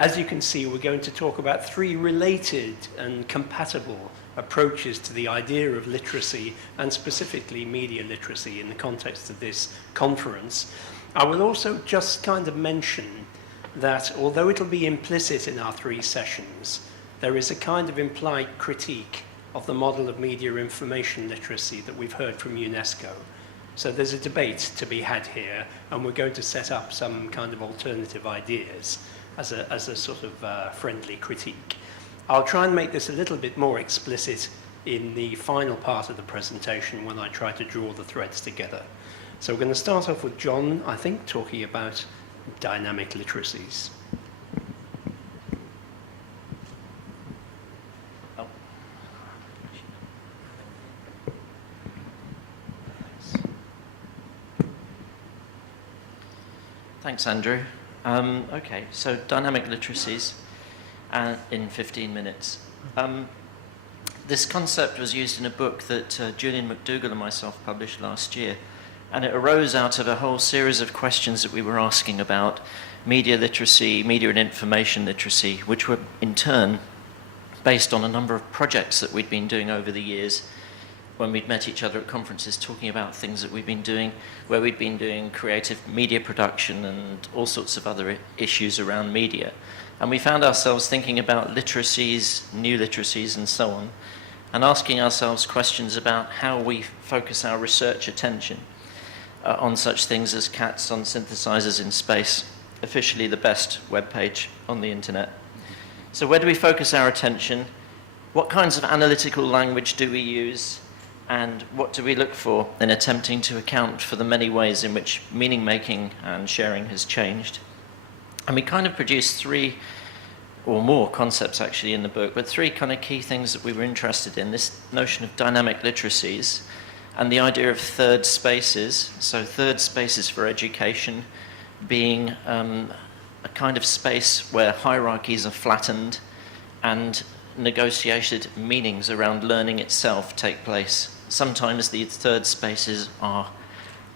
As you can see, we're going to talk about three related and compatible approaches to the idea of literacy, and specifically media literacy in the context of this conference. I will also just kind of mention that although it'll be implicit in our three sessions, there is a kind of implied critique of the model of media information literacy that we've heard from UNESCO. So there's a debate to be had here, and we're going to set up some kind of alternative ideas as a sort of friendly critique. I'll try and make this a little bit more explicit in the final part of the presentation when I try to draw the threads together. So we're going to start off with John, I think, talking about dynamic literacies. Thanks, Andrew. Okay, so dynamic literacies in 15 minutes. This concept was used in a book that Julian McDougall and myself published last year, and it arose out of a whole series of questions that we were asking about media literacy, media and information literacy, which were in turn based on a number of projects that we'd been doing over the years when we'd met each other at conferences talking about things that we've been doing, where we'd been doing creative media production and all sorts of other issues around media. And we found ourselves thinking about literacies, new literacies and so on, and asking ourselves questions about how we focus our research attention on such things as cats on synthesizers in space, officially the best webpage on the internet. So where do we focus our attention? What kinds of analytical language do we use? And what do we look for in attempting to account for the many ways in which meaning making and sharing has changed? And we kind of produced three or more concepts actually in the book, but three kind of key things that we were interested in: this notion of dynamic literacies and the idea of third spaces. So third spaces for education being a kind of space where hierarchies are flattened and negotiated meanings around learning itself take place. Sometimes these third spaces are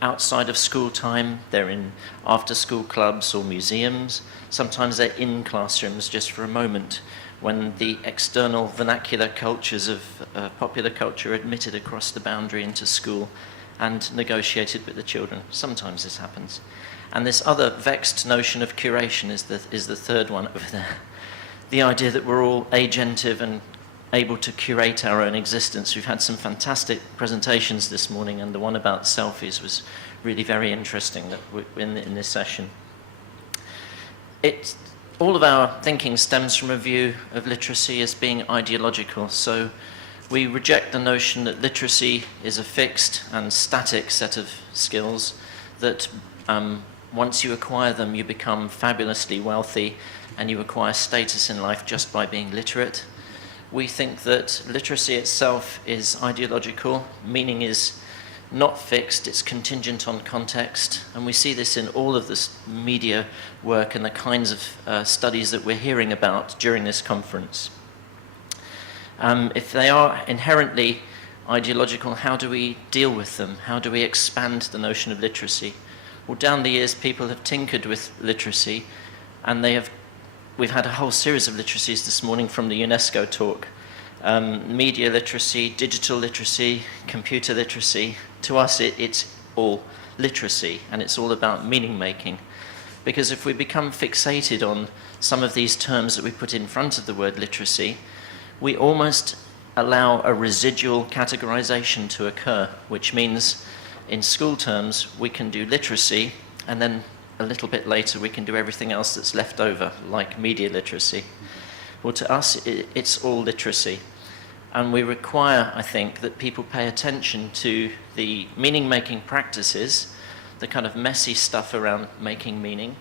outside of school time, they're in after-school clubs or museums. Sometimes they're in classrooms just for a moment when the external vernacular cultures of popular culture are admitted across the boundary into school and negotiated with the children. Sometimes this happens. And this other vexed notion of curation is the third one over there. The idea that we're all agentive and able to curate our own existence. We've had some fantastic presentations this morning, and the one about selfies was really very interesting in this session. All of our thinking stems from a view of literacy as being ideological. So we reject the notion that literacy is a fixed and static set of skills, that once you acquire them, you become fabulously wealthy and you acquire status in life just by being literate. We think that literacy itself is ideological, meaning is not fixed, it's contingent on context, and we see this in all of this media work and the kinds of studies that we're hearing about during this conference. If they are inherently ideological, how do we deal with them? How do we expand the notion of literacy? Well, down the years, people have tinkered with literacy, and we've had a whole series of literacies this morning from the UNESCO talk. Media literacy, digital literacy, computer literacy. To us, it's all literacy, and it's all about meaning making. Because if we become fixated on some of these terms that we put in front of the word literacy, we almost allow a residual categorization to occur, which means in school terms, we can do literacy, and then a little bit later we can do everything else that's left over, like media literacy. Well, to us, it's all literacy. And we require, I think, that people pay attention to the meaning-making practices, the kind of messy stuff around making meaning,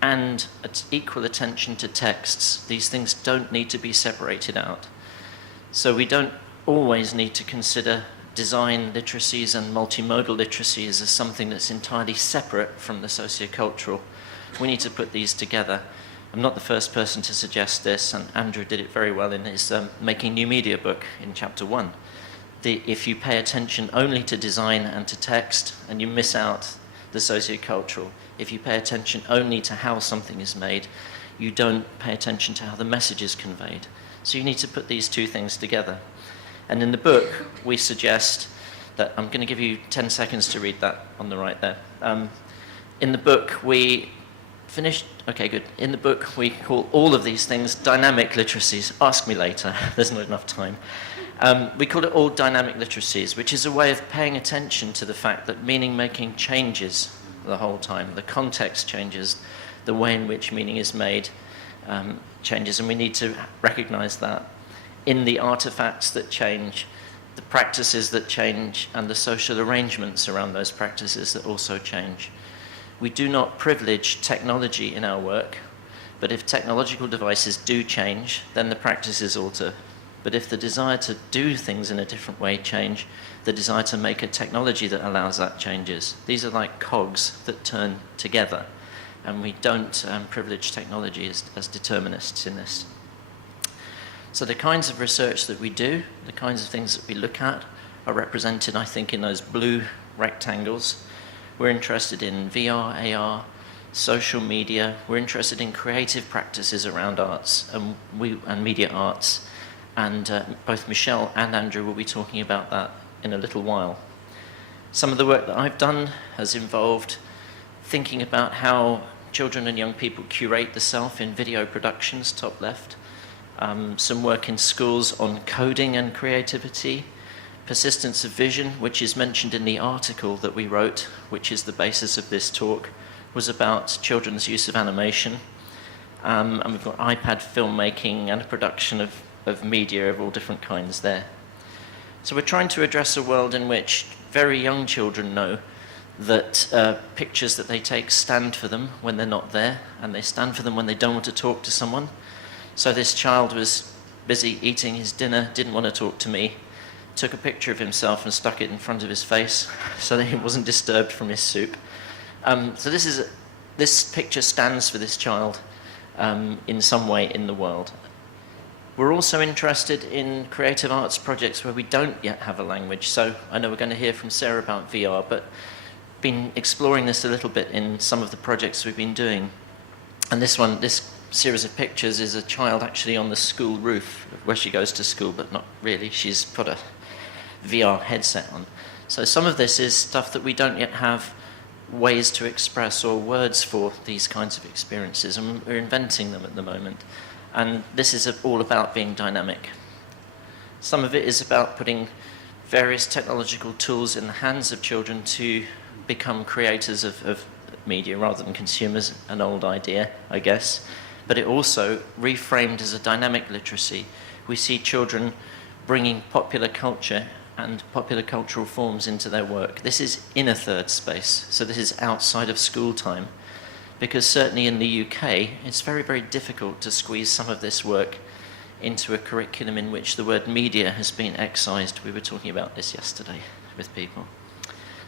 and equal attention to texts. These things don't need to be separated out. So we don't always need to consider design literacies and multimodal literacies as something that's entirely separate from the sociocultural. We need to put these together. I'm not the first person to suggest this, and Andrew did it very well in his Making New Media book in chapter 1. If you pay attention only to design and to text, and you miss out the sociocultural, if you pay attention only to how something is made, you don't pay attention to how the message is conveyed. So you need to put these two things together. And in the book, we suggest that, I'm going to give you 10 seconds to read that on the right there. In the book, we finished, okay, good. In the book, we call all of these things dynamic literacies. Ask me later, there's not enough time. We call it all dynamic literacies, which is a way of paying attention to the fact that meaning making changes the whole time. The context changes, the way in which meaning is made changes, and we need to recognize that in the artifacts that change, the practices that change, and the social arrangements around those practices that also change. We do not privilege technology in our work, but if technological devices do change, then the practices alter. But if the desire to do things in a different way change, the desire to make a technology that allows that changes. These are like cogs that turn together, and we don't privilege technology as determinists in this. So the kinds of research that we do, the kinds of things that we look at, are represented, I think, in those blue rectangles. We're interested in VR, AR, social media. We're interested in creative practices around arts and media arts. And both Michelle and Andrew will be talking about that in a little while. Some of the work that I've done has involved thinking about how children and young people curate the self in video productions, top left. Some work in schools on coding and creativity. Persistence of vision, which is mentioned in the article that we wrote, which is the basis of this talk, was about children's use of animation. And we've got iPad filmmaking and a production of media of all different kinds there. So we're trying to address a world in which very young children know that pictures that they take stand for them when they're not there, and they stand for them when they don't want to talk to someone. So this child was busy eating his dinner, didn't want to talk to me, took a picture of himself and stuck it in front of his face so that he wasn't disturbed from his soup. So this picture stands for this child in some way in the world. We're also interested in creative arts projects where we don't yet have a language. So I know we're going to hear from Sarah about VR, but been exploring this a little bit in some of the projects we've been doing. And this series of pictures is a child actually on the school roof where she goes to school, but not really. She's put a VR headset on. So some of this is stuff that we don't yet have ways to express or words for these kinds of experiences, and we're inventing them at the moment. And this is all about being dynamic. Some of it is about putting various technological tools in the hands of children to become creators of media rather than consumers, an old idea, I guess. But it also reframed as a dynamic literacy. We see children bringing popular culture and popular cultural forms into their work. This is inner third space, so this is outside of school time, because certainly in the UK, it's very, very difficult to squeeze some of this work into a curriculum in which the word media has been excised. We were talking about this yesterday with people.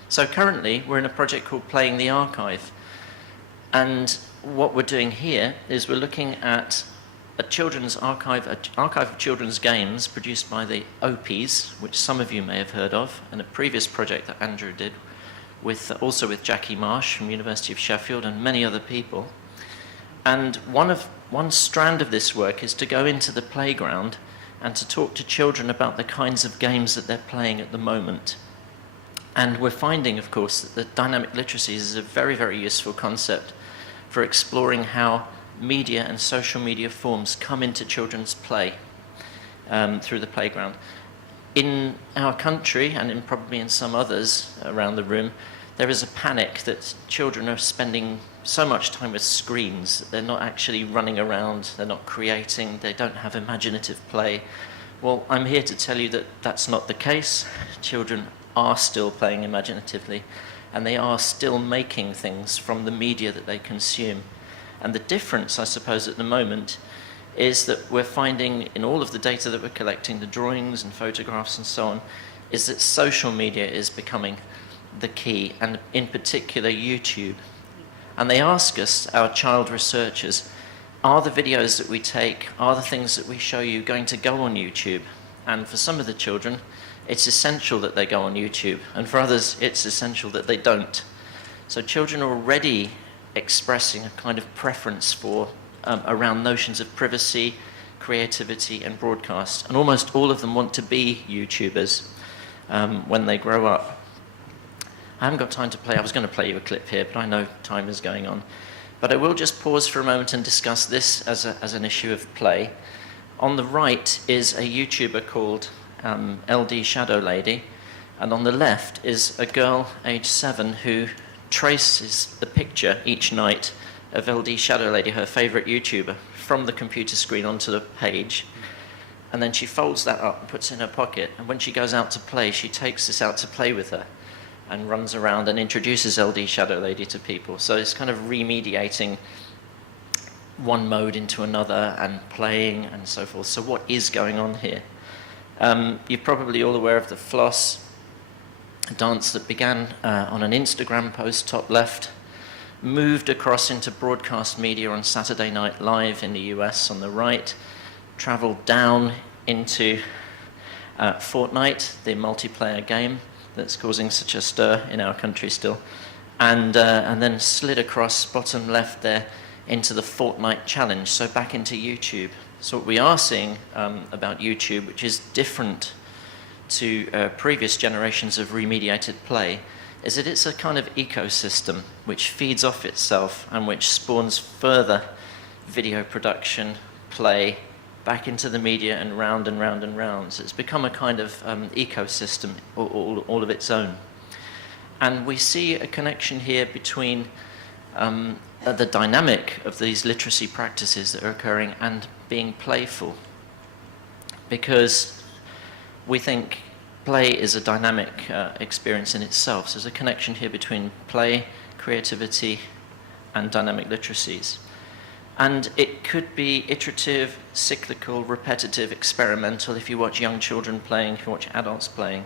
So currently, we're in a project called Playing the Archive, and what we're doing here is we're looking at a children's archive of children's games produced by the OPs, which some of you may have heard of, and a previous project that Andrew did, also with Jackie Marsh from University of Sheffield and many other people. And one strand of this work is to go into the playground and to talk to children about the kinds of games that they're playing at the moment. And we're finding, of course, that dynamic literacies is a very, very useful concept for exploring how media and social media forms come into children's play through the playground. In our country, and probably in some others around the room, there is a panic that children are spending so much time with screens that they're not actually running around, they're not creating, they don't have imaginative play. Well, I'm here to tell you that that's not the case. Children are still playing imaginatively, and they are still making things from the media that they consume. And the difference, I suppose, at the moment is that we're finding in all of the data that we're collecting, the drawings and photographs and so on, is that social media is becoming the key, and in particular YouTube. And they ask us, our child researchers, are the videos that we take, are the things that we show you going to go on YouTube? And for some of the children, it's essential that they go on YouTube, and for others, it's essential that they don't. So children are already expressing a kind of preference for around notions of privacy, creativity, and broadcast. And almost all of them want to be YouTubers when they grow up. I haven't got time to play. I was going to play you a clip here, but I know time is going on. But I will just pause for a moment and discuss this as an issue of play. On the right is a YouTuber called LD Shadow Lady, and on the left is a girl aged 7 who traces the picture each night of LD Shadow Lady, her favourite YouTuber, from the computer screen onto the page, and then she folds that up and puts it in her pocket, and when she goes out to play, she takes this out to play with her and runs around and introduces LD Shadow Lady to people. So it's kind of remediating one mode into another and playing and so forth. So what is going on here? You're probably all aware of the floss, a dance that began on an Instagram post, top left, moved across into broadcast media on Saturday Night Live in the US on the right, traveled down into Fortnite, the multiplayer game that's causing such a stir in our country still, and then slid across bottom left there into the Fortnite challenge, so back into YouTube. So what we are seeing about YouTube, which is different to previous generations of remediated play, is that it's a kind of ecosystem which feeds off itself and which spawns further video production, play, back into the media and round and round and round. So it's become a kind of ecosystem all of its own. And we see a connection here between the dynamic of these literacy practices that are occurring and being playful. Because we think play is a dynamic experience in itself. So there's a connection here between play, creativity, and dynamic literacies. And it could be iterative, cyclical, repetitive, experimental. If you watch young children playing, if you watch adults playing,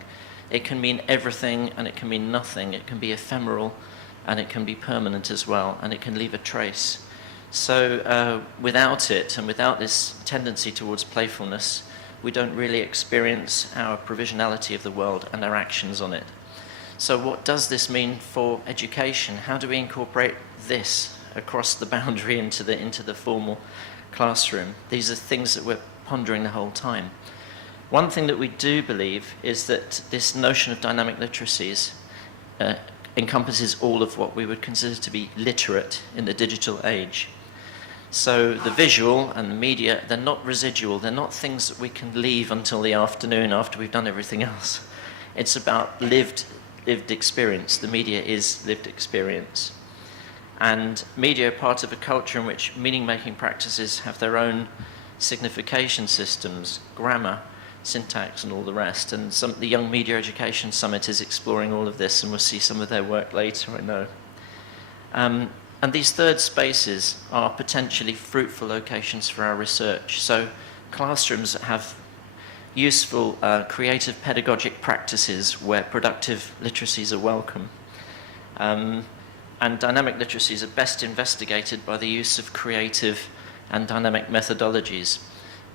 it can mean everything and it can mean nothing. It can be ephemeral and it can be permanent as well, and it can leave a trace. So without it, and without this tendency towards playfulness, we don't really experience our provisionality of the world and our actions on it. So what does this mean for education? How do we incorporate this across the boundary into the formal classroom? These are things that we're pondering the whole time. One thing that we do believe is that this notion of dynamic literacies encompasses all of what we would consider to be literate in the digital age. So the visual and the media, they're not residual, they're not things that we can leave until the afternoon after we've done everything else. It's about lived experience. The media is lived experience. And media are part of a culture in which meaning-making practices have their own signification systems, grammar, syntax, and all the rest. And the Young Media Education Summit is exploring all of this, and we'll see some of their work later, I know. And these third spaces are potentially fruitful locations for our research. So classrooms that have useful, creative pedagogic practices where productive literacies are welcome. And dynamic literacies are best investigated by the use of creative and dynamic methodologies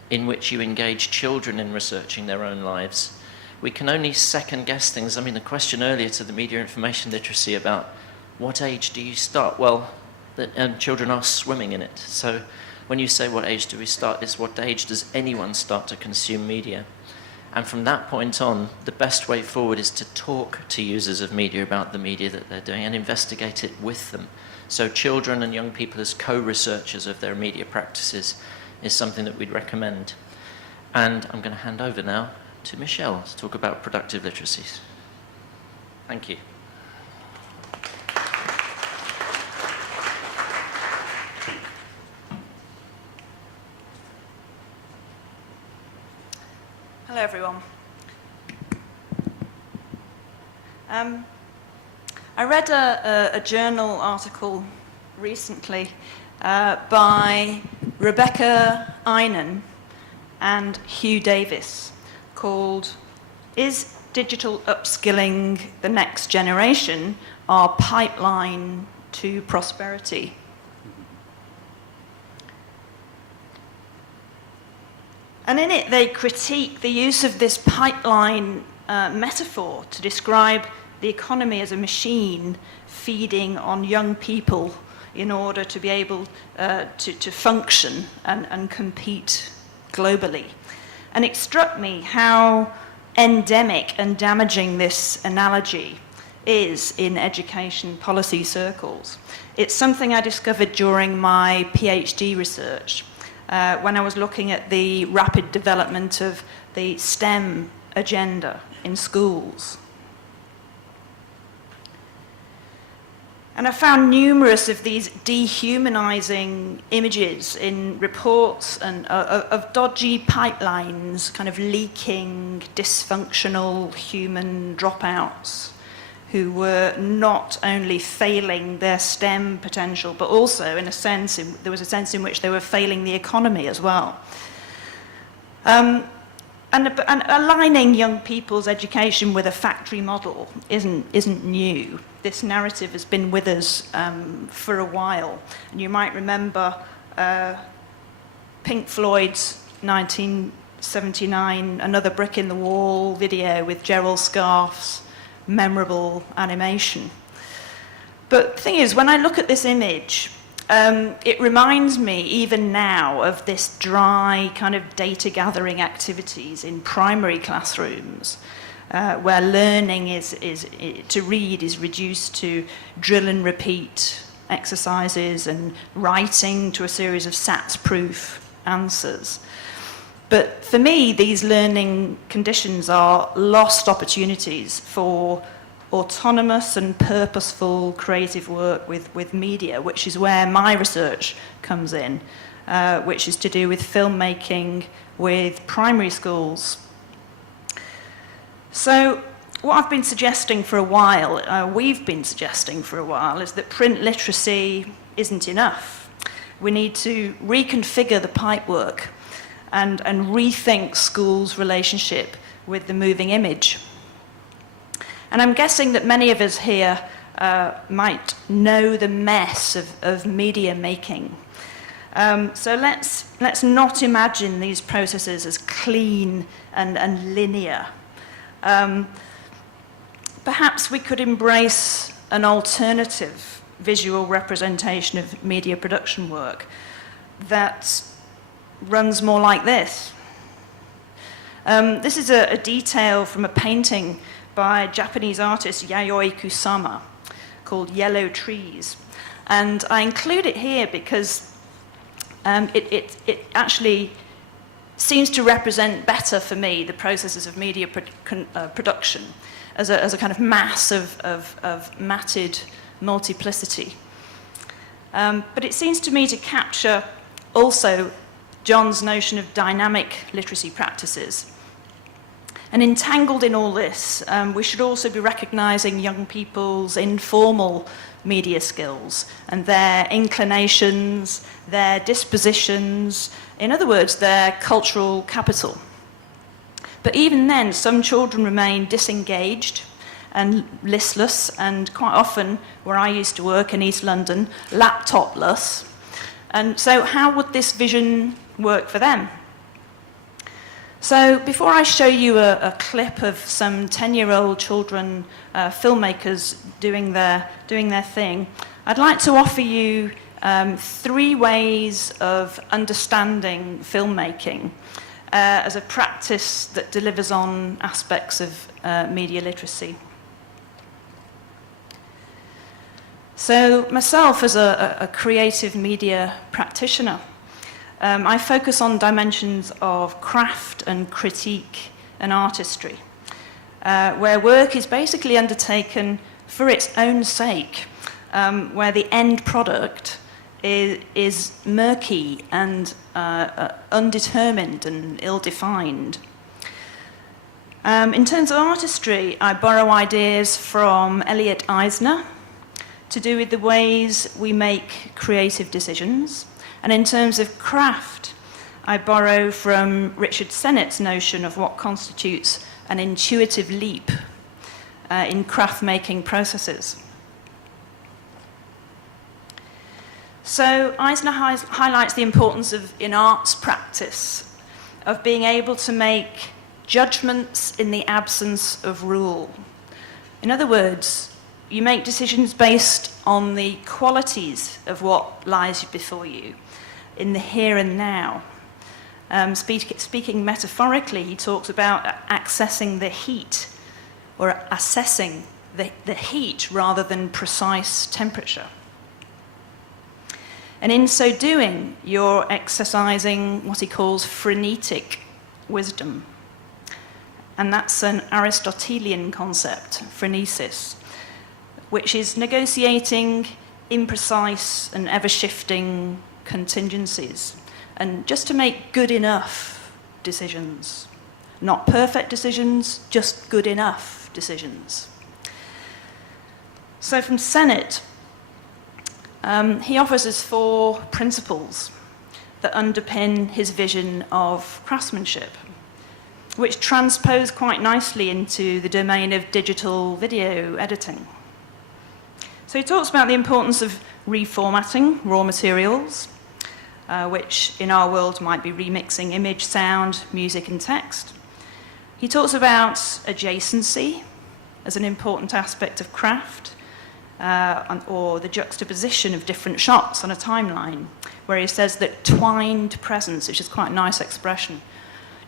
in which you engage children in researching their own lives. We can only second guess things. I mean, the question earlier to the media information literacy about what age do you start? Well, children are swimming in it. So when you say what age do we start, it's what age does anyone start to consume media? And from that point on, the best way forward is to talk to users of media about the media that they're doing and investigate it with them. So children and young people as co-researchers of their media practices is something that we'd recommend. And I'm going to hand over now to Michelle to talk about productive literacies. Thank you. Hello, everyone. I read a journal article recently by Rebecca Einan and Hugh Davis called "Is Digital Upskilling the Next Generation? Our Pipeline to Prosperity?" And in it, they critique the use of this pipeline metaphor to describe the economy as a machine feeding on young people in order to be able to function and compete globally. And it struck me how endemic and damaging this analogy is in education policy circles. It's something I discovered during my PhD research when I was looking at the rapid development of the STEM agenda in schools. And I found numerous of these dehumanizing images in reports and of dodgy pipelines, kind of leaking, dysfunctional human dropouts who were not only failing their STEM potential, but also, in a sense, there was a sense in which they were failing the economy as well. And aligning young people's education with a factory model isn't new. This narrative has been with us for a while. And you might remember Pink Floyd's 1979 Another Brick in the Wall video with Gerald Scarfe's memorable animation. But the thing is, when I look at this image, it reminds me, even now, of this dry kind of data gathering activities in primary classrooms, where learning to read is reduced to drill and repeat exercises and writing to a series of SATs-proof answers. But for me, these learning conditions are lost opportunities for autonomous and purposeful creative work with media, which is where my research comes in, which is to do with filmmaking with primary schools. So what I've been suggesting for a while, we've been suggesting for a while, is that print literacy isn't enough. We need to reconfigure the pipework and rethink schools' relationship with the moving image. And I'm guessing that many of us here might know the mess of media making. So let's not imagine these processes as clean and linear. Perhaps we could embrace an alternative visual representation of media production work that runs more like this. This is a detail from a painting by Japanese artist Yayoi Kusama called Yellow Trees. And I include it here because it actually seems to represent better for me the processes of media production as a kind of mass of matted multiplicity. But it seems to me to capture also John's notion of dynamic literacy practices. And entangled in all this, we should also be recognizing young people's informal media skills and their inclinations, their dispositions, in other words, their cultural capital. But even then, some children remain disengaged and listless, and quite often, where I used to work in East London, laptopless. And so how would this vision work for them? So before I show you a clip of some 10-year-old children filmmakers doing their thing, I'd like to offer you 3 ways of understanding filmmaking as a practice that delivers on aspects of media literacy. So myself, as a creative media practitioner, I focus on dimensions of craft and critique and artistry, where work is basically undertaken for its own sake, where the end product is murky and undetermined and ill-defined. In terms of artistry, I borrow ideas from Elliot Eisner to do with the ways we make creative decisions. And in terms of craft, I borrow from Richard Sennett's notion of what constitutes an intuitive leap in craft-making processes. So Eisner highlights the importance in arts practice of being able to make judgments in the absence of rule. In other words, you make decisions based on the qualities of what lies before you in the here and now. Speaking metaphorically, he talks about accessing the heat, or assessing the heat rather than precise temperature. And in so doing, you're exercising what he calls phrenetic wisdom. And that's an Aristotelian concept, phrenesis, which is negotiating imprecise and ever-shifting contingencies, and just to make good enough decisions. Not perfect decisions, just good enough decisions. So from Sennett, he offers us 4 principles that underpin his vision of craftsmanship, which transpose quite nicely into the domain of digital video editing. So he talks about the importance of reformatting raw materials, which in our world might be remixing image, sound, music, and text. He talks about adjacency as an important aspect of craft, or the juxtaposition of different shots on a timeline, where he says that twined presence, which is quite a nice expression,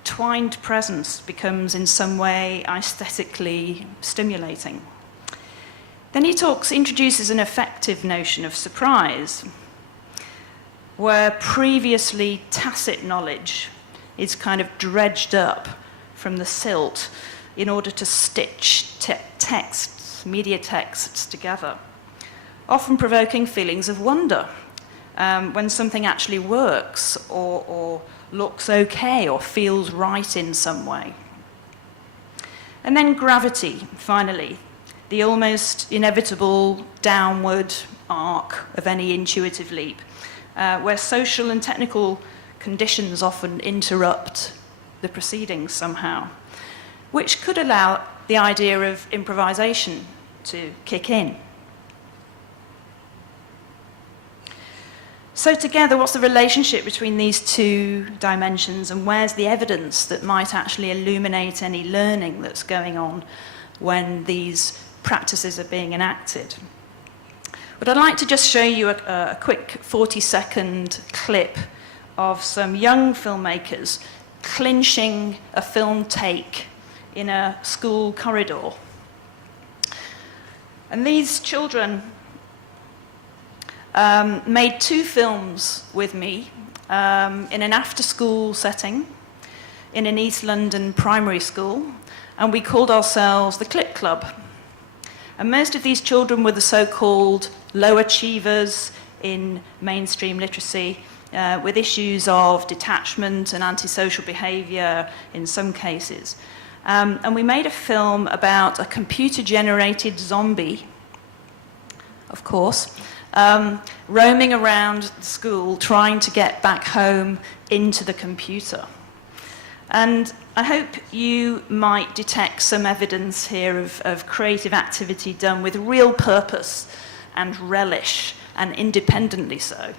twined presence becomes in some way aesthetically stimulating. Then he introduces an effective notion of surprise, where previously tacit knowledge is kind of dredged up from the silt in order to stitch texts, media texts together, often provoking feelings of wonder when something actually works or looks okay or feels right in some way. And then gravity, finally, the almost inevitable downward arc of any intuitive leap, where social and technical conditions often interrupt the proceedings somehow, which could allow the idea of improvisation to kick in. So together, what's the relationship between these 2 dimensions, and where's the evidence that might actually illuminate any learning that's going on when these practices are being enacted? But I'd like to just show you a quick 40-second clip of some young filmmakers clinching a film take in a school corridor. And these children made 2 films with me in an after-school setting in an East London primary school, and we called ourselves the Clip Club. And most of these children were the so-called low achievers in mainstream literacy, with issues of detachment and antisocial behaviour in some cases. And we made a film about a computer-generated zombie, of course, roaming around the school trying to get back home into the computer. And I hope you might detect some evidence here of creative activity done with real purpose and relish, and independently so.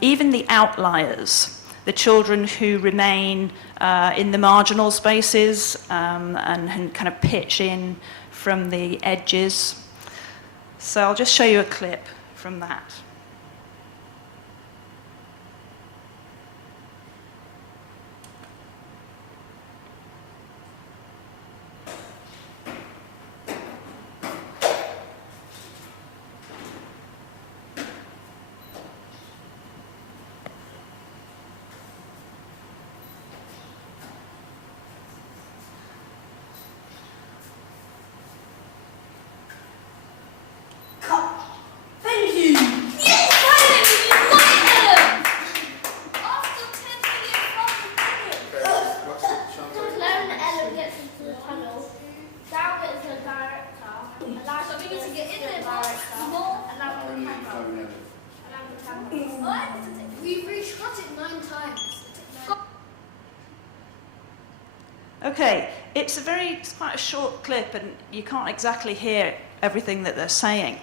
Even the outliers, the children who remain in the marginal spaces and kind of pitch in from the edges. So I'll just show you a clip from that. Okay, it's quite a short clip, and you can't exactly hear everything that they're saying.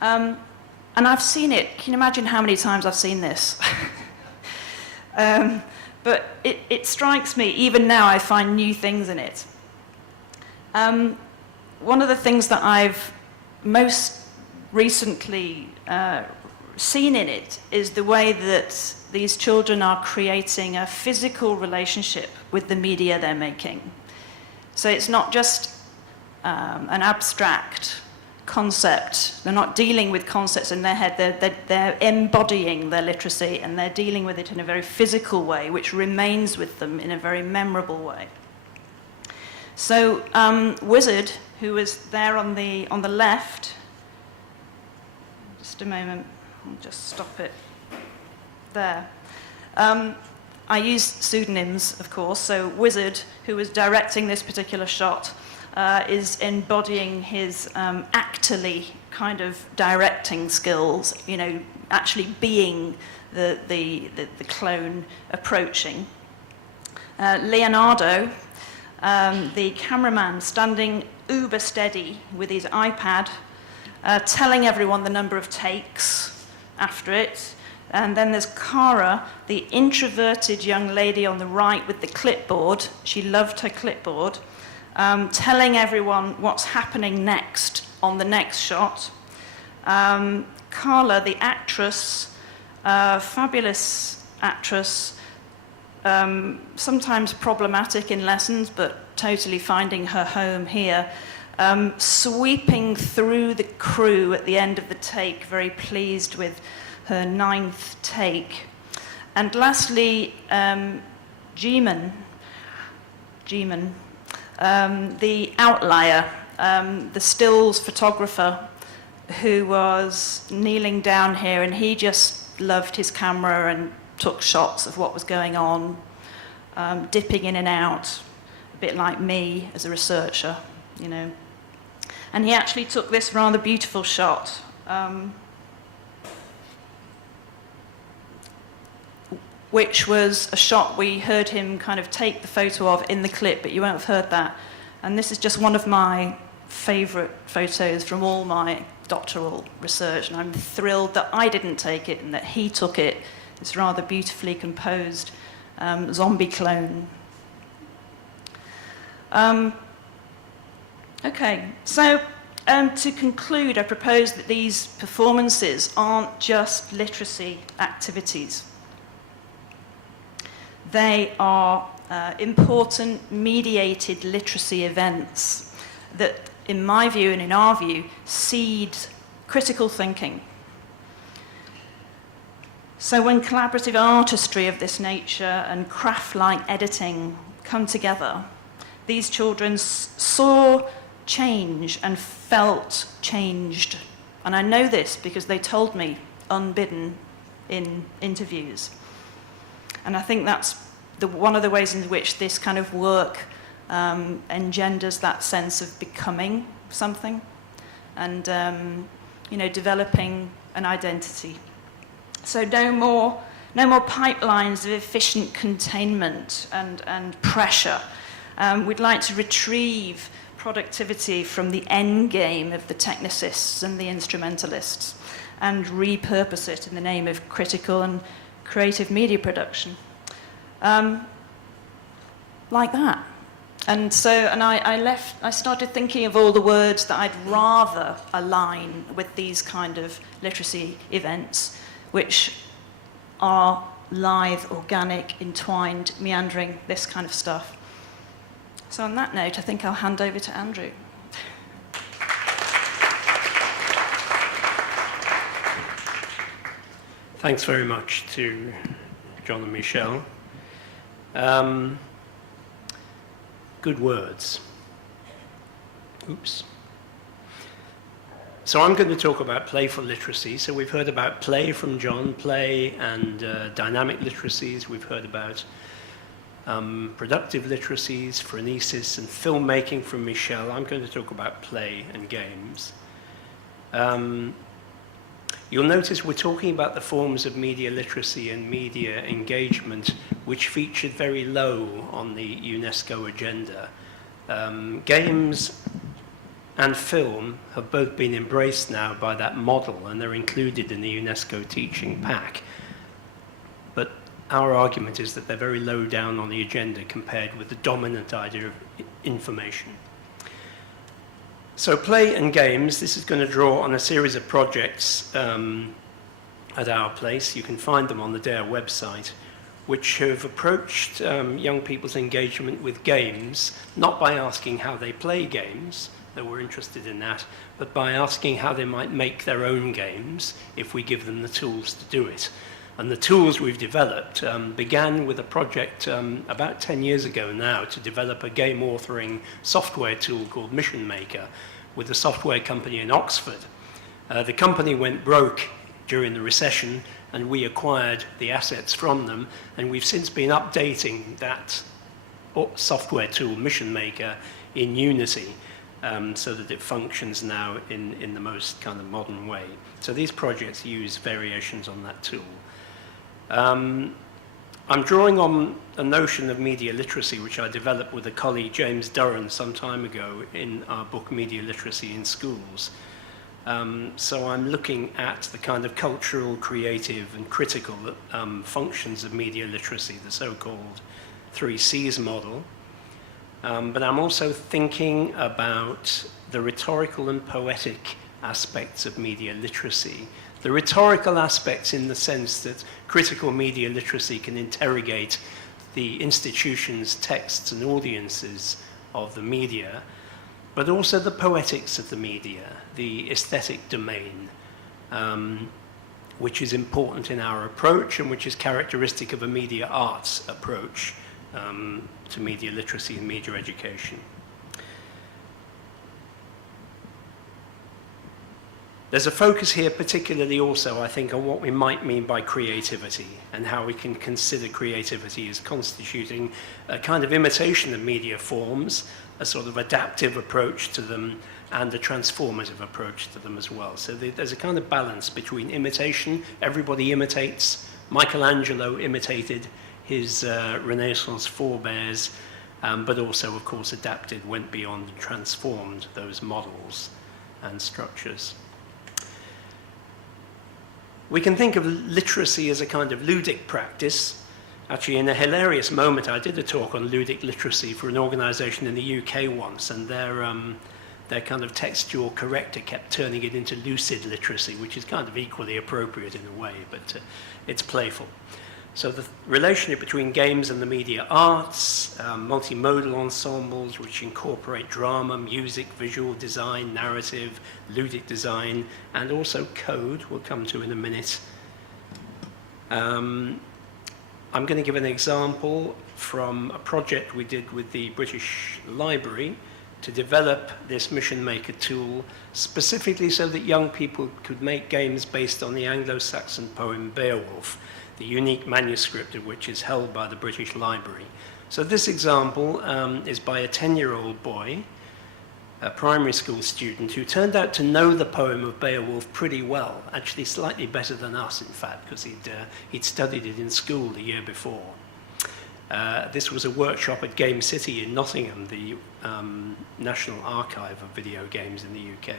And I've seen it. Can you imagine how many times I've seen this? But it strikes me, even now I find new things in it. one of the things that I've most recently seen in it is the way that these children are creating a physical relationship with the media they're making. So it's not just an abstract concept. They're not dealing with concepts in their head. They're embodying their literacy, and they're dealing with it in a very physical way, which remains with them in a very memorable way. So Wizard, who was there on the left, just a moment, I'll just stop it there. I used pseudonyms, of course, so Wizard, who was directing this particular shot, is embodying his actorly kind of directing skills, you know, actually being the clone approaching. Leonardo, the cameraman, standing uber steady with his iPad, telling everyone the number of takes after it. And then there's Cara, the introverted young lady on the right with the clipboard. She loved her clipboard. Telling everyone what's happening next on the next shot. Carla, the actress, fabulous actress, sometimes problematic in lessons, but totally finding her home here. Sweeping through the crew at the end of the take, very pleased with her 9th take. And lastly, G-Man, the outlier, the stills photographer who was kneeling down here, and he just loved his camera and took shots of what was going on, dipping in and out, a bit like me as a researcher, you know. And he actually took this rather beautiful shot, which was a shot we heard him kind of take the photo of in the clip, but you won't have heard that. And this is just one of my favourite photos from all my doctoral research, and I'm thrilled that I didn't take it and that he took it. This rather beautifully composed zombie clone. Okay, so to conclude, I propose that these performances aren't just literacy activities. They are important mediated literacy events that, in my view and in our view, seed critical thinking. So when collaborative artistry of this nature and craft-like editing come together, these children saw change and felt changed. And I know this because they told me unbidden in interviews. And I think that's one of the ways in which this kind of work engenders that sense of becoming something and, developing an identity. So no more pipelines of efficient containment and pressure. We'd like to retrieve productivity from the end game of the technicists and the instrumentalists and repurpose it in the name of critical and creative media production. Like that. And so, I started thinking of all the words that I'd rather align with these kind of literacy events, which are live, organic, entwined, meandering, this kind of stuff. So on that note, I think I'll hand over to Andrew. Thanks very much to John and Michelle. Good words. Oops. So I'm going to talk about playful literacy. So we've heard about play from John, play and dynamic literacies. We've heard about productive literacies, phronesis and filmmaking from Michelle. I'm going to talk about play and games. You'll notice we're talking about the forms of media literacy and media engagement which featured very low on the UNESCO agenda. Games and film have both been embraced now by that model, and they're included in the UNESCO teaching pack. But our argument is that they're very low down on the agenda compared with the dominant idea of information. So play and games, this is going to draw on a series of projects at our place. You can find them on the DARE website, which have approached young people's engagement with games, not by asking how they play games, though we're interested in that, but by asking how they might make their own games if we give them the tools to do it. And the tools we've developed began with a project about 10 years ago now to develop a game authoring software tool called Mission Maker with a software company in Oxford. The company went broke during the recession, and we acquired the assets from them, and we've since been updating that software tool, Mission Maker, in Unity, so that it functions now in the most kind of modern way. So these projects use variations on that tool. I'm drawing on a notion of media literacy, which I developed with a colleague, James Durran, some time ago in our book, Media Literacy in Schools. So I'm looking at the kind of cultural, creative, and critical functions of media literacy, the so-called 3Cs model. But I'm also thinking about the rhetorical and poetic aspects of media literacy. The rhetorical aspects in the sense that critical media literacy can interrogate the institutions, texts, and audiences of the media, but also the poetics of the media, the aesthetic domain, which is important in our approach and which is characteristic of a media arts approach to media literacy and media education. There's a focus here particularly also, I think, on what we might mean by creativity and how we can consider creativity as constituting a kind of imitation of media forms, a sort of adaptive approach to them, and a transformative approach to them as well. So there's a kind of balance between imitation. Everybody imitates. Michelangelo imitated his Renaissance forebears, but also, of course, adapted, went beyond, and transformed those models and structures. We can think of literacy as a kind of ludic practice. Actually, in a hilarious moment, I did a talk on ludic literacy for an organization in the UK once, and their kind of textual corrector kept turning it into lucid literacy, which is kind of equally appropriate in a way, but it's playful. So the relationship between games and the media arts, multimodal ensembles which incorporate drama, music, visual design, narrative, ludic design, and also code, we'll come to in a minute. I'm going to give an example from a project we did with the British Library to develop this Mission Maker tool specifically so that young people could make games based on the Anglo-Saxon poem Beowulf, the unique manuscript of which is held by the British Library. So this example is by a 10-year-old boy, a primary school student, who turned out to know the poem of Beowulf pretty well, actually slightly better than us, in fact, because he'd studied it in school the year before. This was a workshop at Game City in Nottingham, the National Archive of Video Games in the UK.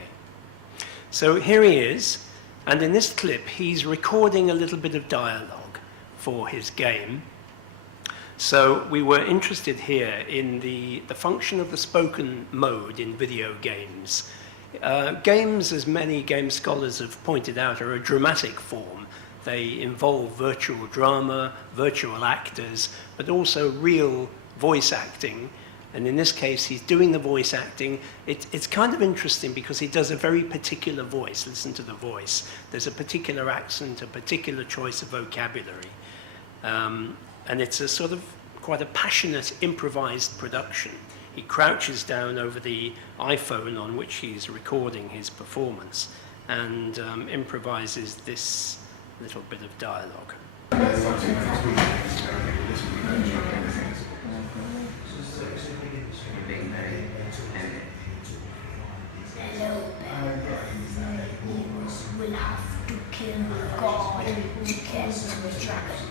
So here he is, and in this clip, he's recording a little bit of dialogue for his game. So we were interested here in the function of the spoken mode in video games. Games, as many game scholars have pointed out, are a dramatic form. They involve virtual drama, virtual actors, but also real voice acting. And in this case, he's doing the voice acting. It's kind of interesting because he does a very particular voice. Listen to the voice. There's a particular accent, a particular choice of vocabulary. And it's a sort of quite a passionate, improvised production. He crouches down over the iPhone on which he's recording his performance and improvises this little bit of dialogue. Hello, you will have to kill the god to get to the dragon.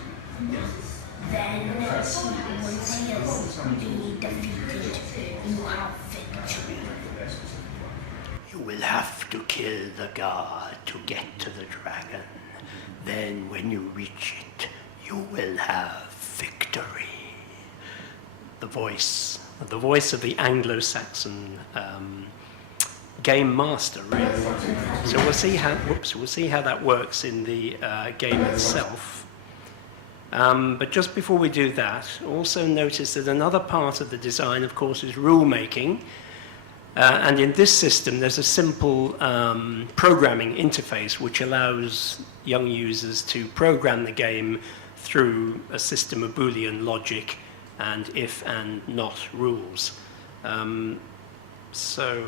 Then once he has been defeated, you have victory. You will have to kill the god to get to the dragon. Then when you reach it, you will have victory. The voice of the Anglo-Saxon game master, really. So we'll see how that works in the game itself. But just before we do that, also notice that another part of the design, of course, is rule making. And in this system, there's a simple programming interface which allows young users to program the game through a system of Boolean logic and if and not rules. So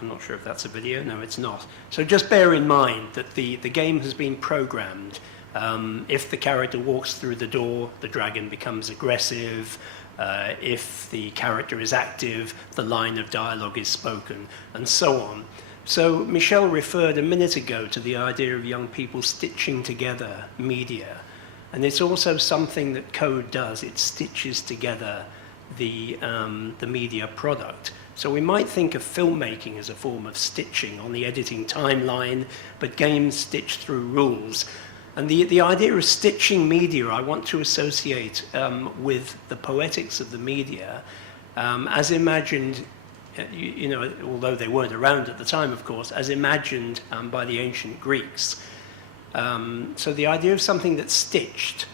I'm not sure if that's a video. No, it's not. So just bear in mind that the game has been programmed. If the character walks through the door, the dragon becomes aggressive. If the character is active, the line of dialogue is spoken, and so on. So Michelle referred a minute ago to the idea of young people stitching together media. And it's also something that code does. It stitches together the media product. So we might think of filmmaking as a form of stitching on the editing timeline, but games stitch through rules. And the idea of stitching media I want to associate with the poetics of the media as imagined, you know, although they weren't around at the time, of course, as imagined by the ancient Greeks. So the idea of something that's stitched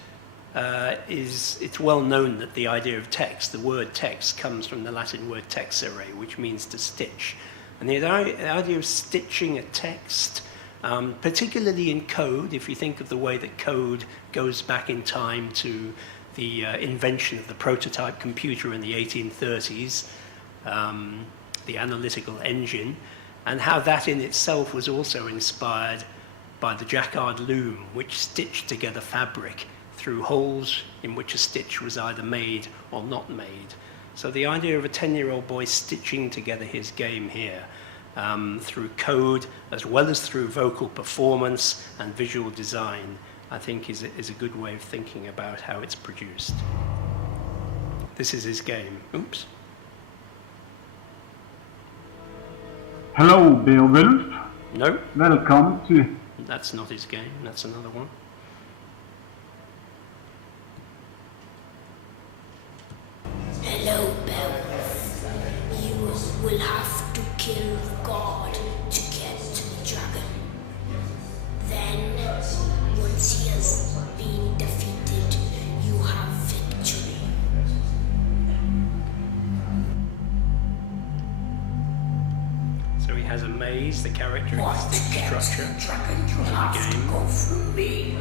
it's well known that the idea of text, the word text, comes from the Latin word texere, which means to stitch. And the idea of stitching a text, particularly in code, if you think of the way that code goes back in time to the invention of the prototype computer in the 1830s, the analytical engine, and how that in itself was also inspired by the jacquard loom, which stitched together fabric through holes in which a stitch was either made or not made. So the idea of a 10-year-old boy stitching together his game here through code as well as through vocal performance and visual design, I think is a good way of thinking about how it's produced. This is his game. Oops. Hello, Beowulf. No, Welcome to... that's not his game. That's another one. Hello, Beowulf. You will have to kill the god to get to the dragon. Then, once he has been defeated, you have victory. So he has a maze, the characteristic structure The dragon, you of have the to game. go through me.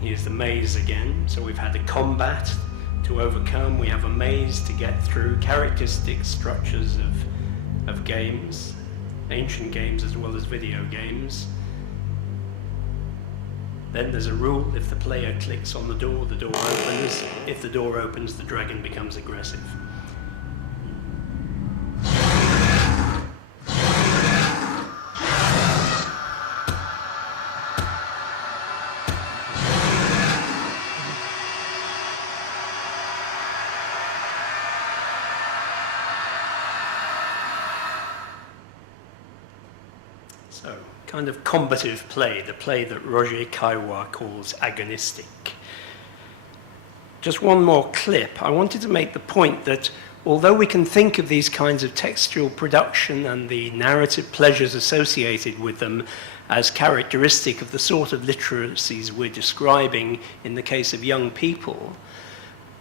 Here's the maze again. So we've had a combat to overcome. We have a maze to get through. Characteristic structures of games, ancient games as well as video games. Then there's a rule: if the player clicks on the door opens. If the door opens, the dragon becomes aggressive. So, kind of combative play, the play that Roger Caillois calls agonistic. Just one more clip. I wanted to make the point that although we can think of these kinds of textual production and the narrative pleasures associated with them as characteristic of the sort of literacies we're describing in the case of young people,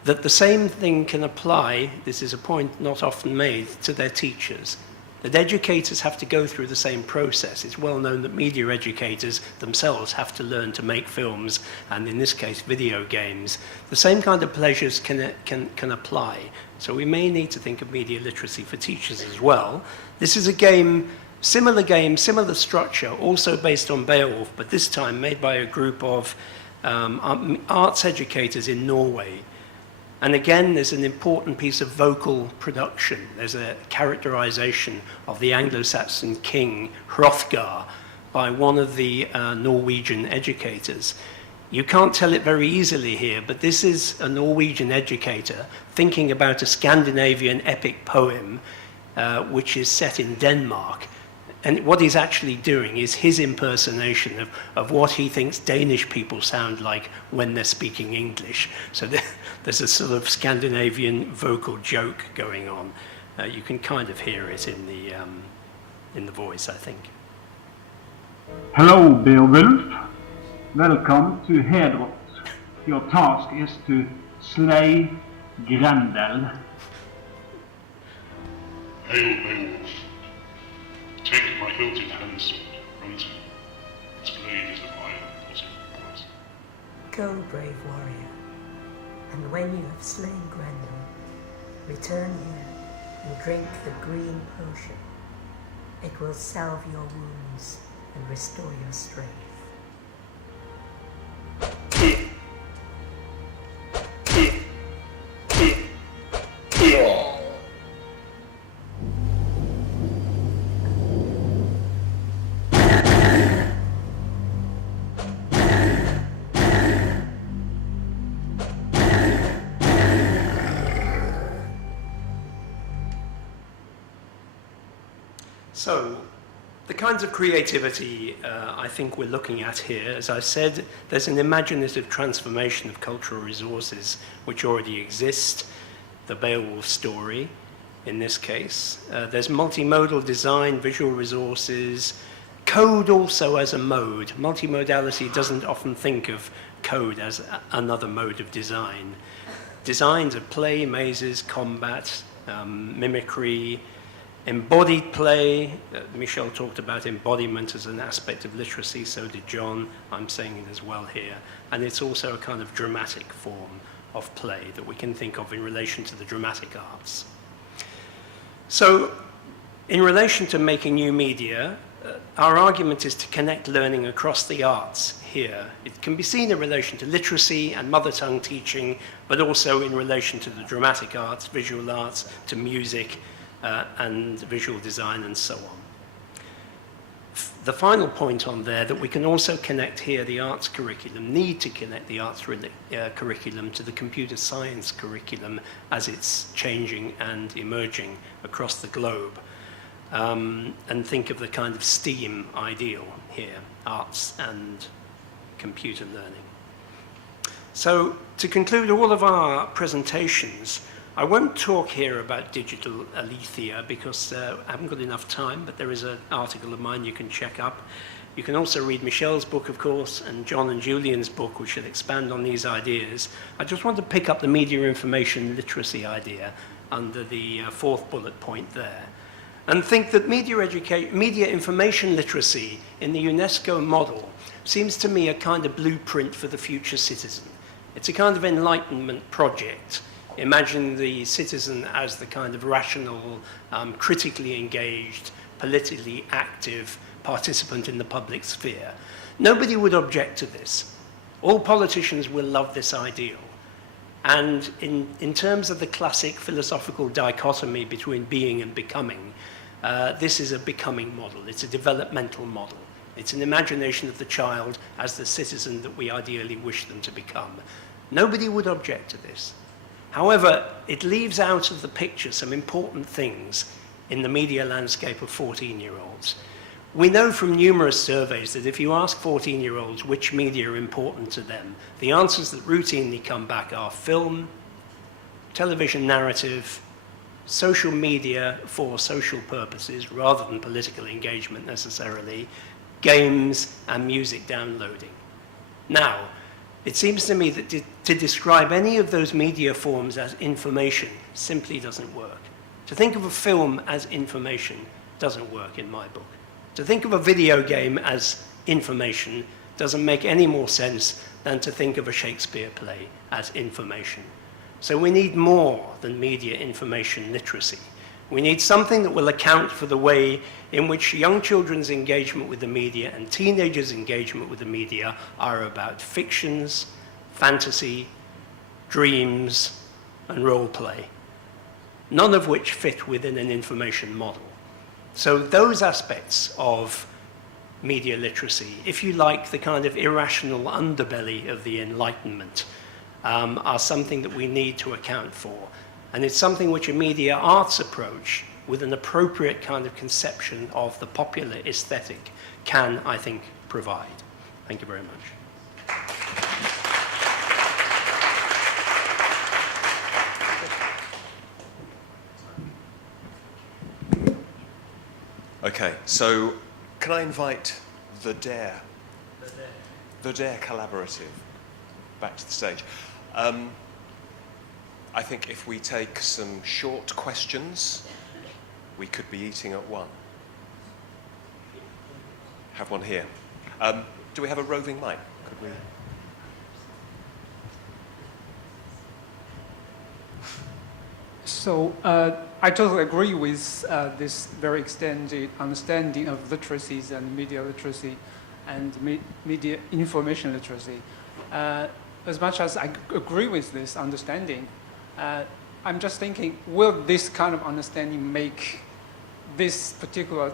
that the same thing can apply, this is a point not often made, to their teachers. That educators have to go through the same process. It's well known that media educators themselves have to learn to make films, and in this case, video games. The same kind of pleasures can apply. So we may need to think of media literacy for teachers as well. This is a game, similar structure, also based on Beowulf, but this time made by a group of arts educators in Norway. And again, there's an important piece of vocal production. There's a characterization of the Anglo-Saxon king Hrothgar by one of the Norwegian educators. You can't tell it very easily here, but this is a Norwegian educator thinking about a Scandinavian epic poem which is set in Denmark. And what he's actually doing is his impersonation of what he thinks Danish people sound like when they're speaking English. So there's a sort of Scandinavian vocal joke going on. You can kind of hear it in the voice, I think. Hello, Beowulf. Welcome to Hedrot. Your task is to slay Grendel. Hail, Beowulf. Take my hilted handsword from me. Its blade is of iron possible price. Go, brave warrior, and when you have slain Grendel, return here and drink the green potion. It will salve your wounds and restore your strength. So, the kinds of creativity I think we're looking at here, as I said, there's an imaginative transformation of cultural resources which already exist, the Beowulf story in this case. There's multimodal design, visual resources, code also as a mode. Multimodality doesn't often think of code as another mode of design. Designs of play, mazes, combat, mimicry, embodied play. Michel talked about embodiment as an aspect of literacy, so did John. I'm saying it as well here. And it's also a kind of dramatic form of play that we can think of in relation to the dramatic arts. So, in relation to making new media, our argument is to connect learning across the arts here. It can be seen in relation to literacy and mother tongue teaching, but also in relation to the dramatic arts, visual arts, to music, and visual design and so on. The final point on there, that we can also connect here the arts curriculum, need to connect the arts curriculum to the computer science curriculum as it's changing and emerging across the globe. And think of the kind of STEAM ideal here, arts and computer learning. So to conclude all of our presentations, I won't talk here about digital aletheia because I haven't got enough time, but there is an article of mine you can check up. You can also read Michel's book, of course, and John and Julian's book, which should expand on these ideas. I just want to pick up the media information literacy idea under the fourth bullet point there, and think that media information literacy in the UNESCO model seems to me a kind of blueprint for the future citizen. It's a kind of enlightenment project. Imagine the citizen as the kind of rational, critically engaged, politically active participant in the public sphere. Nobody would object to this. All politicians will love this ideal. And in terms of the classic philosophical dichotomy between being and becoming, this is a becoming model. It's a developmental model. It's an imagination of the child as the citizen that we ideally wish them to become. Nobody would object to this. However, it leaves out of the picture some important things in the media landscape of 14-year-olds. We know from numerous surveys that if you ask 14-year-olds which media are important to them, the answers that routinely come back are film, television narrative, social media for social purposes rather than political engagement necessarily, games, and music downloading. Now, it seems to me that to describe any of those media forms as information simply doesn't work. To think of a film as information doesn't work in my book. To think of a video game as information doesn't make any more sense than to think of a Shakespeare play as information. So we need more than media information literacy. We need something that will account for the way in which young children's engagement with the media and teenagers' engagement with the media are about fictions, fantasy, dreams, and role play, none of which fit within an information model. So those aspects of media literacy, if you like, the kind of irrational underbelly of the Enlightenment, are something that we need to account for. And it's something which a media arts approach with an appropriate kind of conception of the popular aesthetic can, I think, provide. Thank you very much. Okay, so can I invite the Dare Collaborative back to the stage? I think if we take some short questions, we could be eating at one. Have one here. Do we have a roving mic? Could we? So I totally agree with this very extended understanding of literacies and media literacy and media information literacy. As much as I agree with this understanding, I'm just thinking, will this kind of understanding make this particular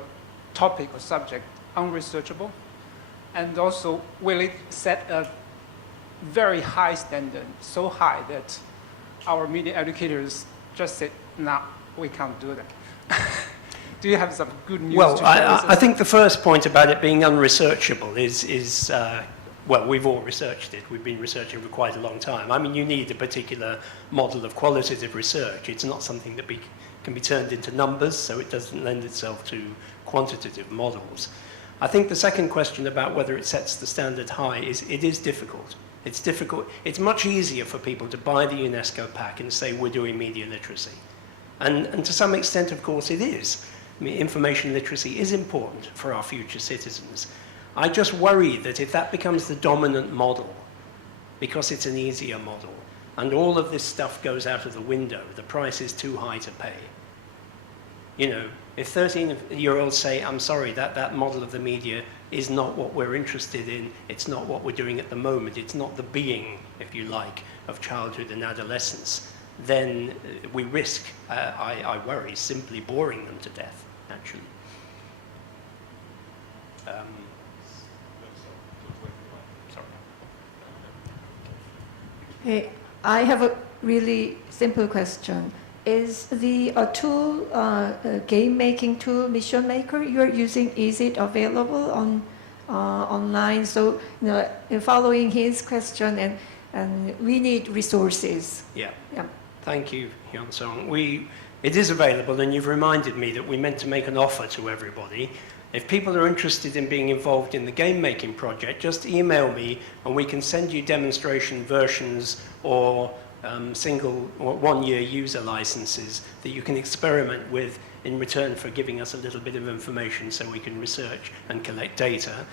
topic or subject unresearchable? And also, will it set a very high standard, so high that our media educators just say, no, we can't do that? Do you have some good news well, to share with us? I think the first point about it being unresearchable is well, we've all researched it. We've been researching for quite a long time. I mean, you need a particular model of qualitative research. It's not something that can be turned into numbers, so it doesn't lend itself to quantitative models. I think the second question about whether it sets the standard high is it is difficult. It's difficult. It's much easier for people to buy the UNESCO pack and say we're doing media literacy. And to some extent, of course, it is. I mean, information literacy is important for our future citizens. I just worry that if that becomes the dominant model, because it's an easier model, and all of this stuff goes out of the window, the price is too high to pay. You know, if 13-year-olds say, I'm sorry, that model of the media is not what we're interested in, it's not what we're doing at the moment, it's not the being, if you like, of childhood and adolescence, then we risk, I worry, simply boring them to death, actually. Hey, I have a really simple question. Is the tool, game making tool, Mission Maker, you're using, is it available on online? So, you know, following his question, and we need resources. Yeah. Yeah. Thank you, Hyun-Sung. It is available, and you've reminded me that we meant to make an offer to everybody. If people are interested in being involved in the game-making project, just email me, and we can send you demonstration versions or single or one-year user licenses that you can experiment with in return for giving us a little bit of information so we can research and collect data.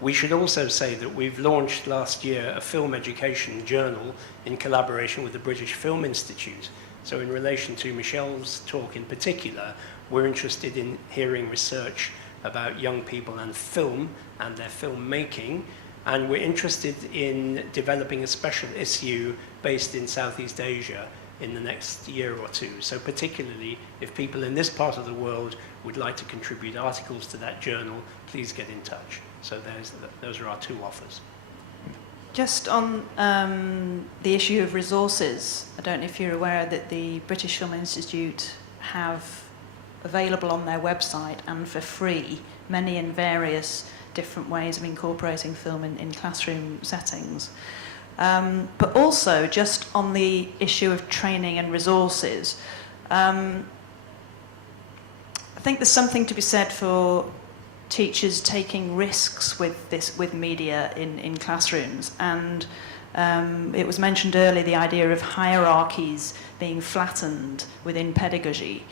We should also say that we've launched last year a film education journal in collaboration with the British Film Institute. So in relation to Michelle's talk in particular, we're interested in hearing research about young people and film and their filmmaking, and we're interested in developing a special issue based in Southeast Asia in the next year or two. So particularly if people in this part of the world would like to contribute articles to that journal, please get in touch. So those are our two offers. Just on the issue of resources, I don't know if you're aware that the British Film Institute have available on their website and for free many and various different ways of incorporating film in classroom settings. But also, just on the issue of training and resources, I think there's something to be said for teachers taking risks with media in classrooms. And it was mentioned earlier, the idea of hierarchies being flattened within pedagogy.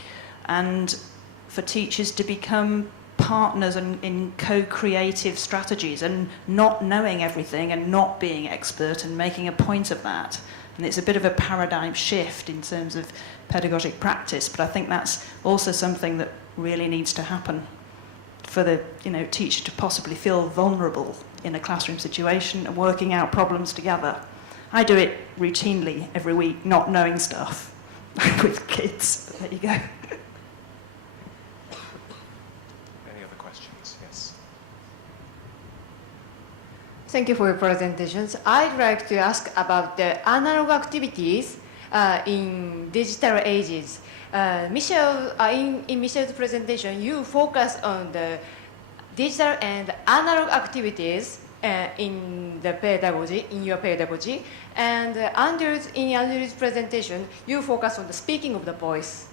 And for teachers to become partners in co-creative strategies and not knowing everything and not being expert and making a point of that. And it's a bit of a paradigm shift in terms of pedagogic practice, but I think that's also something that really needs to happen for the teacher to possibly feel vulnerable in a classroom situation and working out problems together. I do it routinely every week, not knowing stuff with kids. There you go. Any other questions? Yes. Thank you for your presentations. I'd like to ask about the analog activities in digital ages. Michelle, in Michelle's presentation, you focus on the digital and analog activities in the pedagogy, in your pedagogy. And in Andrew's presentation, you focus on the speaking of the voice.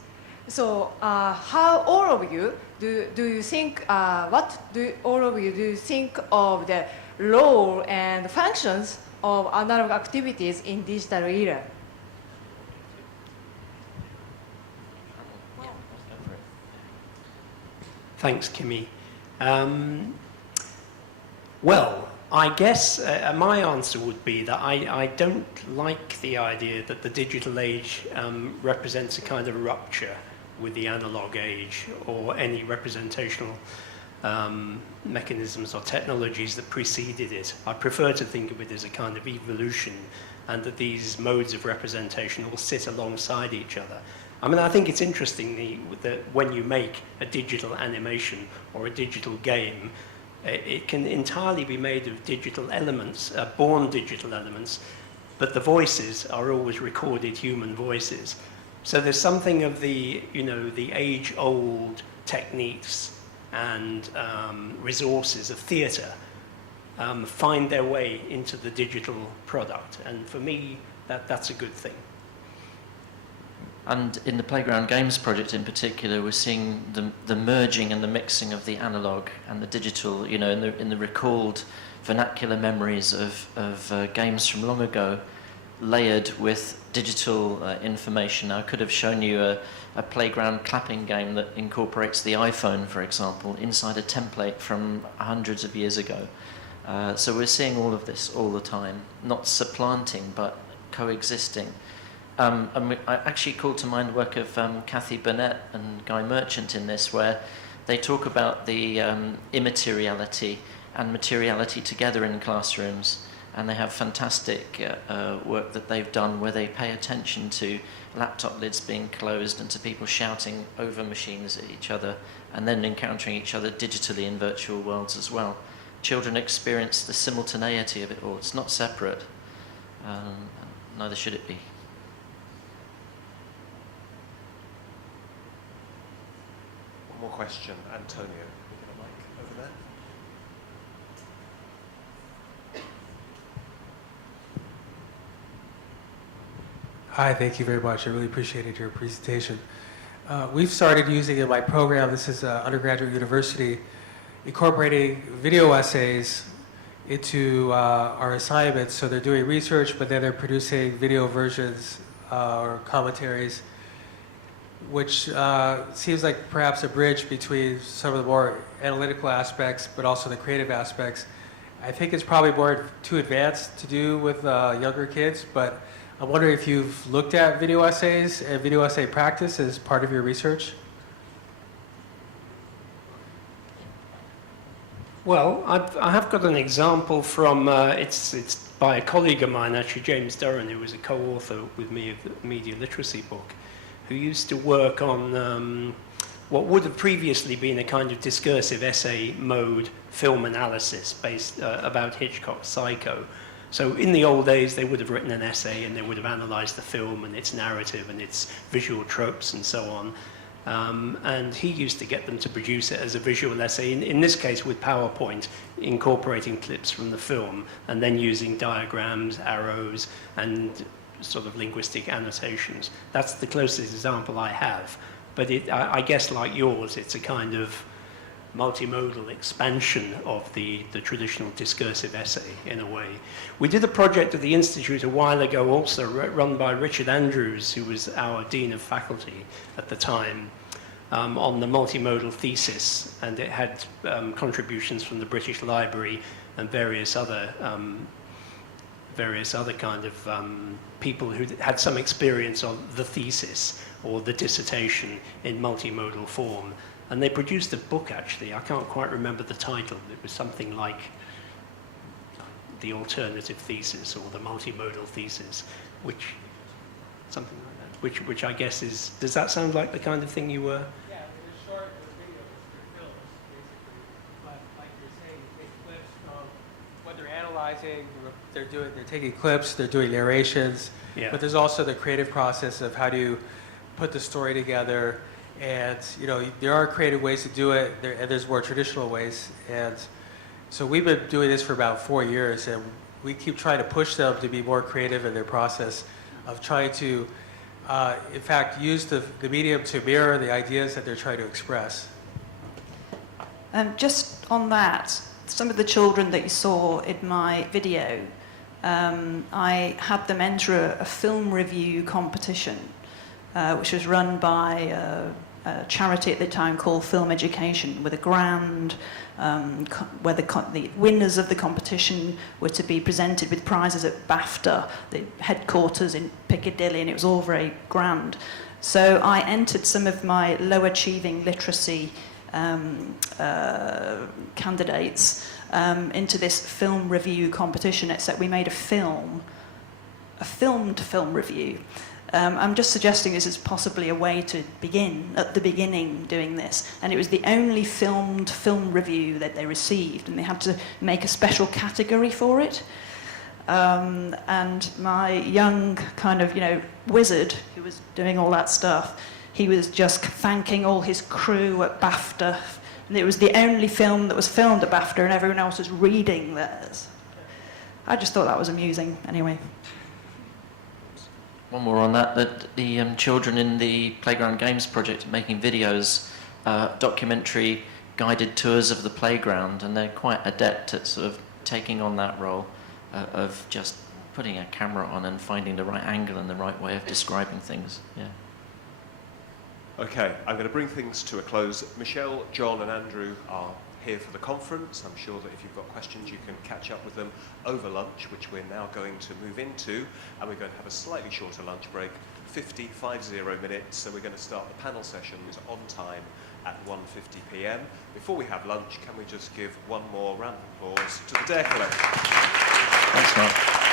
So how all of you, do you think, what do all of you do think of the role and functions of analog activities in digital era? Thanks, Kimmy. Well, I guess my answer would be that I don't like the idea that the digital age represents a kind of rupture with the analog age or any representational mechanisms or technologies that preceded it. I prefer to think of it as a kind of evolution, and that these modes of representation all sit alongside each other. I mean, I think it's interesting that when you make a digital animation or a digital game, it can entirely be made of digital elements, born digital elements, but the voices are always recorded human voices. So there's something of the, the age-old techniques and resources of theatre find their way into the digital product. And for me, that's a good thing. And in the Playground Games project in particular, we're seeing the merging and the mixing of the analog and the digital, in the recalled vernacular memories of games from long ago, layered with digital information. I could have shown you a playground clapping game that incorporates the iPhone, for example, inside a template from hundreds of years ago. So we're seeing all of this all the time, not supplanting, but coexisting. And I actually called to mind the work of Kathy Burnett and Guy Merchant in this, where they talk about the immateriality and materiality together in classrooms. And they have fantastic work that they've done where they pay attention to laptop lids being closed and to people shouting over machines at each other and then encountering each other digitally in virtual worlds as well. Children experience the simultaneity of it all. It's not separate. Neither should it be. One more question, Antonio. Can we get a mic over there? Hi, thank you very much. I really appreciated your presentation. We've started using in my program, this is undergraduate university, incorporating video essays into our assignments. So they're doing research, but then they're producing video versions or commentaries, which seems like perhaps a bridge between some of the more analytical aspects, but also the creative aspects. I think it's probably more too advanced to do with younger kids, but I'm wondering if you've looked at video essays and video essay practice as part of your research? Well, I have got an example from, it's by a colleague of mine, actually, James Durran, who was a co-author with me of the Media Literacy book, who used to work on what would have previously been a kind of discursive essay mode film analysis based about Hitchcock's Psycho. So in the old days, they would have written an essay and they would have analysed the film and its narrative and its visual tropes and so on. And he used to get them to produce it as a visual essay, in this case with PowerPoint, incorporating clips from the film and then using diagrams, arrows, and sort of linguistic annotations. That's the closest example I have. But I guess like yours, it's a kind of multimodal expansion of the traditional discursive essay in a way. We did a project at the Institute a while ago also run by Richard Andrews, who was our Dean of Faculty at the time, on the multimodal thesis, and it had contributions from the British Library and various other kind of people who had some experience on the thesis or the dissertation in multimodal form. And they produced a book, actually. I can't quite remember the title. It was something like The Alternative Thesis or The Multimodal Thesis, something like that, which I guess is, does that sound like the kind of thing you were? Yeah, it was short, it was videos, they're films, basically. But like you're saying, you take clips from what they're analyzing directing, they're taking clips, they're doing narrations, Yeah. but there's also the creative process of how do you put the story together, and there are creative ways to do it, and there's more traditional ways, and so we've been doing this for about 4 years, and we keep trying to push them to be more creative in their process of trying to, in fact, use the medium to mirror the ideas that they're trying to express. Just on that, some of the children that you saw in my video, I had them enter a film review competition, which was run by a charity at the time called Film Education, with a grand, where the winners of the competition were to be presented with prizes at BAFTA, the headquarters in Piccadilly, and it was all very grand. So I entered some of my low-achieving literacy candidates into this film review competition, except we made a filmed film review. I'm just suggesting this is possibly a way to begin, at the beginning, doing this. And it was the only filmed film review that they received, and they had to make a special category for it. And my young kind of, wizard who was doing all that stuff, he was just thanking all his crew at BAFTA. And it was the only film that was filmed at BAFTA, and everyone else was reading theirs. I just thought that was amusing, anyway. One more on that the children in the Playground Games project are making videos, documentary guided tours of the playground, and they're quite adept at sort of taking on that role of just putting a camera on and finding the right angle and the right way of describing things. Yeah. Okay, I'm going to bring things to a close. Michelle, John and Andrew are here for the conference. I'm sure that if you've got questions you can catch up with them over lunch, which we're now going to move into, and we're going to have a slightly shorter lunch break, 50 minutes, so we're going to start the panel sessions on time at 1:50 p.m. Before we have lunch, can we just give one more round of applause to the Dare Collective. Thanks, Mark.